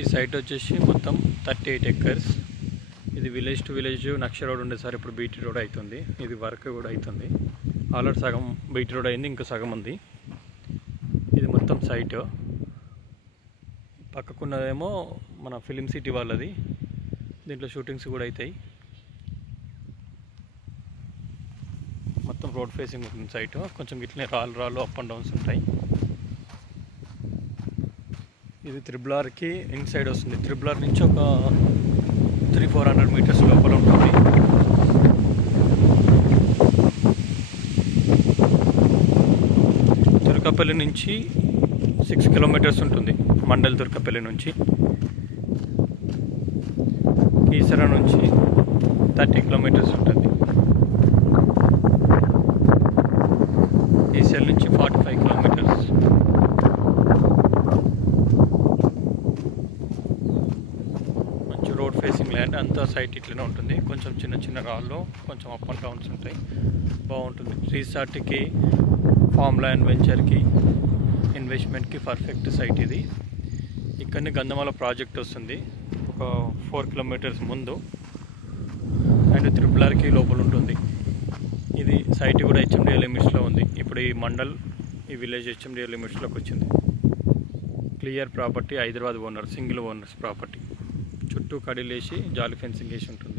ఈ సైట్ వచ్చేసి మొత్తం 38 ఎకర్స్. ఇది విలేజ్ టు విలేజ్ నక్ష రోడ్ ఉండే సార్, ఇప్పుడు బీటీ రోడ్ అవుతుంది. ఇది వర్క్ కూడా అవుతుంది. ఆల్రెడీ సగం బీటీ రోడ్ అయింది, ఇంకా సగం ఉంది. ఇది మొత్తం సైట్. పక్కకున్నదేమో మన ఫిలిం సిటీ వాళ్ళది. దీంట్లో షూటింగ్స్ కూడా అవుతాయి. మొత్తం రోడ్ ఫేసింగ్ ఉంటుంది సైట్. కొంచెం ఇట్లనే రాళ్ళు అప్ అండ్ డౌన్స్ ఉంటాయి. ఇది త్రిబులార్కి ఇన్ సైడ్ వస్తుంది. త్రిబులార్ నుంచి ఒక 300-400 మీటర్స్ లోపల ఉంటుంది. తుర్కపల్లి నుంచి 6 కిలోమీటర్స్ ఉంటుంది. మండల్ తుర్కపల్లి నుంచి. కీసర నుంచి 30 కిలోమీటర్స్ ఉంటుంది. ఈసెల్ నుంచి 45 కిలోమీటర్స్. మంచి రోడ్ ఫేసింగ్ ల్యాండ్. అంతా సైట్ ఇట్లనే ఉంటుంది. కొంచెం చిన్న రాళ్ళు, కొంచెం అప్ అండ్ డౌన్స్ ఉంటాయి. బాగుంటుంది. రీసార్ట్కి, ఫామ్ ల్యాండ్ వెంచర్కి, ఇన్వెస్ట్మెంట్కి పర్ఫెక్ట్ సైట్ ఇది. ఇక్కడనే గంధమాల ప్రాజెక్ట్ వస్తుంది ఒక 4 కిలోమీటర్స్ ముందు. అండ్ త్రిపులార్కి లోపల ఉంటుంది. ఇది సైట్ కూడా హెచ్ఎండిఏ లిమిట్స్లో ఉంది. ఇప్పుడు ఈ మండల్, ఈ విలేజ్ హెచ్ఎండిఏ లిమిట్స్లోకి వచ్చింది. Clear property, Hyderabad owner, single owners property. చుట్టూ కడిలేసి జాలి ఫెన్సింగ్ వేసి ఉంటుంది.